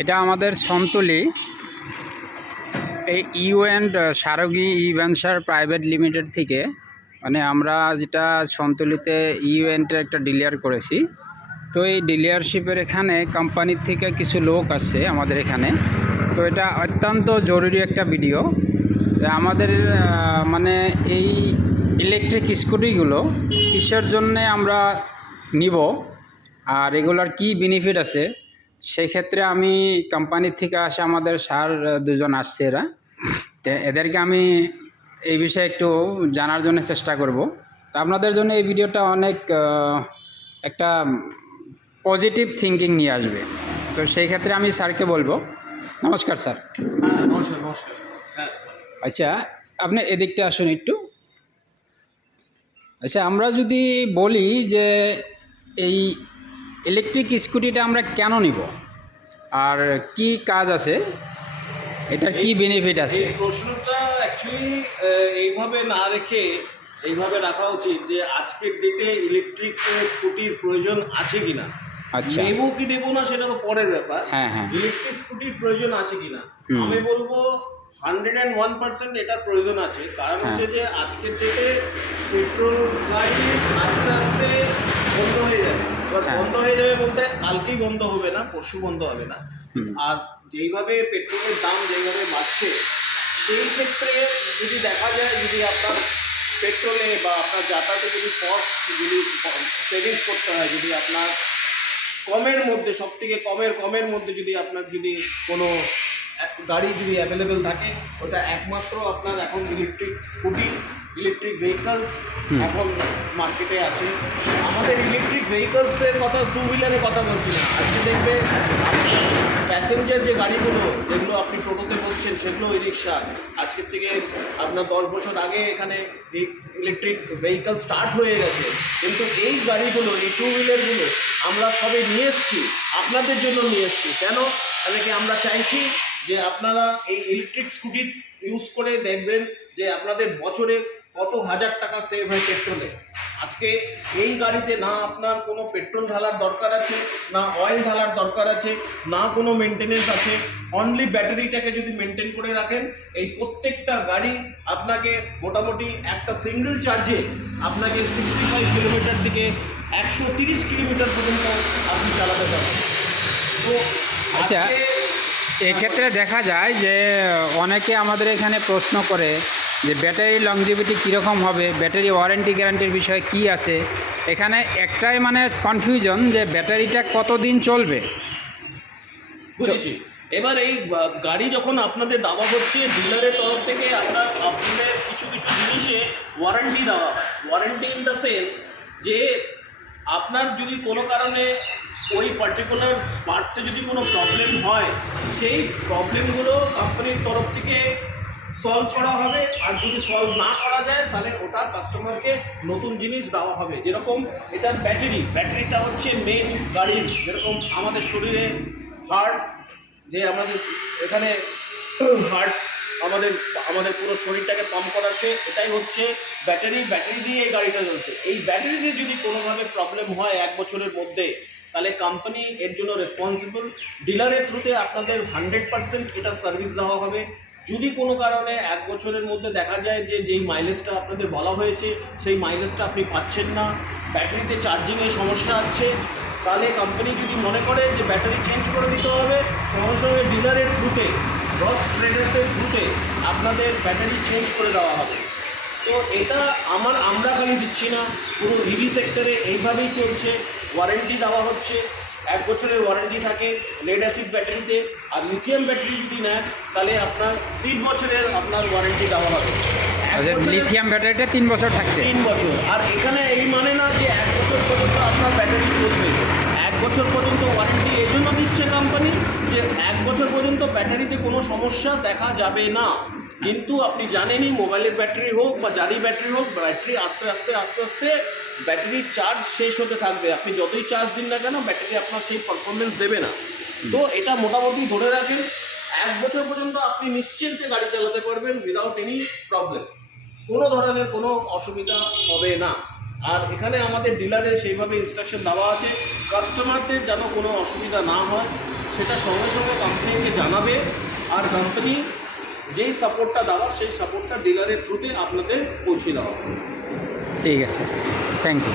এটা আমাদের সন্তলি এই ইউ অ্যান্ড সারোগী ইভেন্সার প্রাইভেট লিমিটেড থেকে, মানে আমরা যেটা সন্তলিতে ইউ অ্যান্ডের একটা ডিলার করেছি। তো এই ডিলারশিপের এখানে কোম্পানির থেকে কিছু লোক আছে আমাদের এখানে। তো এটা অত্যন্ত জরুরি একটা ভিডিও। আমাদের মানে এই ইলেকট্রিক স্কুটিগুলো কিসের জন্যে আমরা নিব আর এগুলোর কি বেনিফিট আছে, সেই ক্ষেত্রে আমি কোম্পানির থেকে আসে আমাদের স্যার দুজন আসছে, এদেরকে আমি এই বিষয়ে একটু জানার জন্য চেষ্টা করব। তো আপনাদের জন্য এই ভিডিওটা অনেক একটা পজিটিভ থিঙ্কিং নিয়ে আসবে। তো সেই ক্ষেত্রে আমি স্যারকে বলবো, নমস্কার স্যার। হ্যাঁ, নমস্কার। হ্যাঁ, আচ্ছা, আপনি এদিকটা আসুন একটু। আচ্ছা, আমরা যদি বলি যে এই ইলেকট্রিক স্কুটিটা আমরা কেন নিব আর কি কাজ আছে, এটার কি বেনিফিট আছে? এই প্রশ্নটা অ্যাকচুয়ালি এইভাবে না রেখে এইভাবে রাখা উচিত যে আজকের ডেটে ইলেকট্রিক স্কুটির প্রয়োজন আছে কিনা। আচ্ছা, নেবো কি নেবো না সেটা তো পরের ব্যাপার। হ্যাঁ হ্যাঁ, ইলেকট্রিক স্কুটির প্রয়োজন আছে কিনা আমি বলবো 101% এটার প্রয়োজন আছে। কারণ হচ্ছে যে আজকের ডেটে পেট্রোল গাড়ি আস্তে আস্তে বন্ধ হয়ে যাবে। এবার বন্ধ হয়ে যাবে বলতে কালকেই বন্ধ হবে না, পরশু বন্ধ হবে না। আর যেইভাবে পেট্রোলের দাম যেইভাবে বাড়ছে, সেই ক্ষেত্রে যদি দেখা যায়, যদি আপনার পেট্রোলে বা আপনার যাতায়াতে যদি কস্ট যদি সেভিংস করতে হয়, যদি আপনার কমের মধ্যে সবথেকে কমের মধ্যে যদি আপনার যদি কোনো গাড়ি যদি অ্যাভেলেবেল থাকে, ওটা একমাত্র আপনার এখন ইলেকট্রিক স্কুটি, ইলেকট্রিক ভেহিকলস এখন মার্কেটে আছে। আমাদের ইলেকট্রিক ভেহিকলসের কথা, টু হুইলারের কথা বলছি না। আজকে দেখবে প্যাসেঞ্জার যে গাড়িগুলো, যেগুলো আপনি টোটোতে বসছেন, সেগুলো ই রিক্সা। আজকের থেকে আপনার 10 বছর আগে এখানে ইলেকট্রিক ভেহিকল স্টার্ট হয়ে গেছে, কিন্তু এই গাড়িগুলো, এই টু হুইলারগুলো আমরা সবে নিয়ে এসেছি, আপনাদের জন্য নিয়ে এসেছি। কেন? তাহলে কি আমরা চাইছি যে আপনারা এই ইলেকট্রিক স্কুটি ইউজ করে দেখবেন যে আপনাদের বছরে কত হাজার টাকা সেভ হয় পেট্রোলে। আজকে এই গাড়িতে না আপনার কোনো পেট্রোল ঢালার দরকার আছে, না অয়েল ঢালার দরকার আছে, না কোনো মেনটেনেন্স আছে। অনলি ব্যাটারিটাকে যদি মেনটেন করে রাখেন, এই প্রত্যেকটা গাড়ি আপনাকে মোটামুটি একটা সিঙ্গেল চার্জে আপনাকে 65 কিলোমিটার থেকে 130 কিলোমিটার পর্যন্ত আপনি চালাতে পারবেন। তো আচ্ছা, এক্ষেত্রে দেখা যায় যে অনেকে আমাদের এখানে প্রশ্ন করে যে ব্যাটারি লংজিভিটি কীরকম হবে, ব্যাটারি ওয়ারেন্টি গ্যারান্টির বিষয়ে কি আছে। এখানে একটাই মানে কনফিউশন যে ব্যাটারিটা কতদিন চলবে। বুঝেছি। এবার এই গাড়ি যখন আপনাদের দেওয়া হচ্ছে ডিলারের তরফ থেকে, আপনাদের কিছু কিছু জিনিসে ওয়ারেন্টি দেওয়া হয়। ওয়ারেন্টি ইন দ্য সেন্স যে আপনার যদি কোনো কারণে ওই পার্টিকুলার পার্টসে যদি কোনো প্রবলেম হয়, সেই প্রবলেমগুলো কোম্পানির তরফ থেকে সলভ করা হবে। আর যদি সলভ না করা যায়, তাহলে ওটা কাস্টমারকে নতুন জিনিস দেওয়া হবে। যেরকম এটার ব্যাটারিটা হচ্ছে মেন গাড়ির, যেরকম আমাদের শরীরে হার্ট, যে আমাদের এখানে হার্ট আমাদের পুরো শরীরটাকে পাম্প করাচ্ছে, এটাই হচ্ছে ব্যাটারি দিয়ে এই গাড়িটা চলছে। এই ব্যাটারি দিয়ে যদি কোনোভাবে প্রবলেম হয় 1 বছরের মধ্যে, তাহলে কোম্পানি এর জন্য রেসপন্সিবল। ডিলারের থ্রুতে আপনাদের 100% এটা সার্ভিস দেওয়া হবে। যদি কোনো কারণে 1 বছরের মধ্যে দেখা যায় যে যেই মাইলেজটা আপনাদের বলা হয়েছে সেই মাইলেজটা আপনি পাচ্ছেন না, ব্যাটারিতে চার্জিংয়ে সমস্যা আছে, তাহলে কোম্পানি যদি মনে করে যে ব্যাটারি চেঞ্জ করে দিতে হবে, সঙ্গে সঙ্গে ডিলারের থ্রুতে, রস ট্রেডার্সের থ্রুতে আপনাদের ব্যাটারি চেঞ্জ করে দেওয়া হবে। তো এটা আমরা খালি দিচ্ছি না, পুরো ইভি সেক্টরে এইভাবেই চলছে। ওয়ারেন্টি দেওয়া হচ্ছে, 1 বছরের ওয়ারেন্টি থাকে লেড অ্যাসিড ব্যাটারিতে। আর লিথিয়াম ব্যাটারি যদি নেন, তাহলে আপনার 3 বছরের আপনার ওয়ারেন্টি দেওয়া হবে। লিথিয়াম ব্যাটারিটা 3 বছর থাকছে। 3 বছর। আর এখানে এই মানে না যে 1 বছর পর্যন্ত আপনার ব্যাটারি চলবে। 1 বছর পর্যন্ত ওয়ারেন্টি এই জন্য দিচ্ছে কোম্পানি যে 1 বছর পর্যন্ত ব্যাটারিতে কোনো সমস্যা দেখা যাবে না। কিন্তু আপনি জানেনই, মোবাইলের ব্যাটারি হোক বা যারই ব্যাটারি হোক, ব্যাটারি আস্তে আস্তে ব্যাটারির চার্জ শেষ হতে থাকবে। আপনি যতই চার্জ দিন না কেন, ব্যাটারি আপনার সেই পারফরমেন্স দেবে না। তো এটা মোটামুটি ধরে রাখেন 1 বছর পর্যন্ত আপনি নিশ্চিন্তে গাড়ি চালাতে পারবেন উইদাউট এনি প্রবলেম। কোনো ধরনের কোনো অসুবিধা হবে না। আর এখানে আমাদের ডিলারে সেইভাবে ইনস্ট্রাকশন দেওয়া আছে, কাস্টমারদের যেন কোনো অসুবিধা না হয়। সেটা সঙ্গে সঙ্গে কোম্পানিকে জানাবে, আর কোম্পানি যেই সাপোর্টটা দেওয়ার সেই সাপোর্টটা ডিলারের থ্রুতে আপনাদের পৌঁছে দেওয়া হবে। ঠিক আছে, থ্যাংক ইউ।